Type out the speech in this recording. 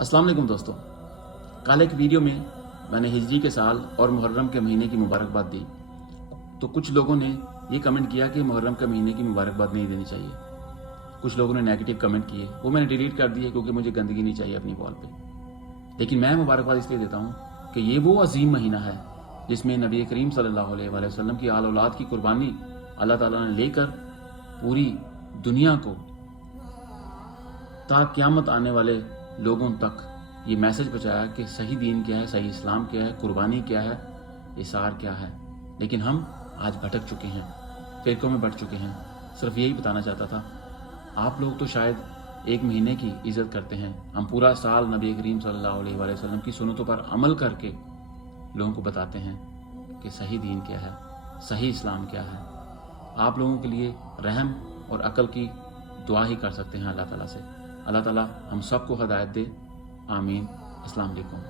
अस्सलाम वालेकुम दोस्तों। कल एक वीडियो में मैंने हिजरी के साल और मुहर्रम के महीने की मुबारकबाद दी, तो कुछ लोगों ने ये कमेंट किया कि मुहर्रम के महीने की मुबारकबाद नहीं देनी चाहिए। कुछ लोगों ने नेगेटिव कमेंट किए, वो मैंने डिलीट कर दिए क्योंकि मुझे गंदगी नहीं चाहिए अपनी वॉल पे। लेकिन मैं मुबारकबाद इसलिए देता हूँ कि ये वो अजीम महीना है जिसमें नबी करीम सल्लल्लाहु अलैहि वसल्लम की आल औलाद की कुर्बानी अल्लाह ताला ने लेकर पूरी दुनिया को ता क़यामत आने वाले लोगों तक ये मैसेज पहुँचाया कि सही दीन क्या है, सही इस्लाम क्या है, कुर्बानी क्या है, इसार क्या है। लेकिन हम आज भटक चुके हैं, फ़िरक़ों में बट चुके हैं। सिर्फ यही बताना चाहता था। आप लोग तो शायद एक महीने की इज़्ज़त करते हैं, हम पूरा साल नबी करीम सल्लल्लाहु अलैहि वसल्लम की सुन्नतों पर अमल करके लोगों को बताते हैं कि सही दीन क्या है, सही इस्लाम क्या है। आप लोगों के लिए रहम और अक्ल की दुआ ही कर सकते हैं अल्लाह ताला से। अल्लाह ताला हम सबको हिदायत दे। आमीन। अस्सलाम वालेकुम।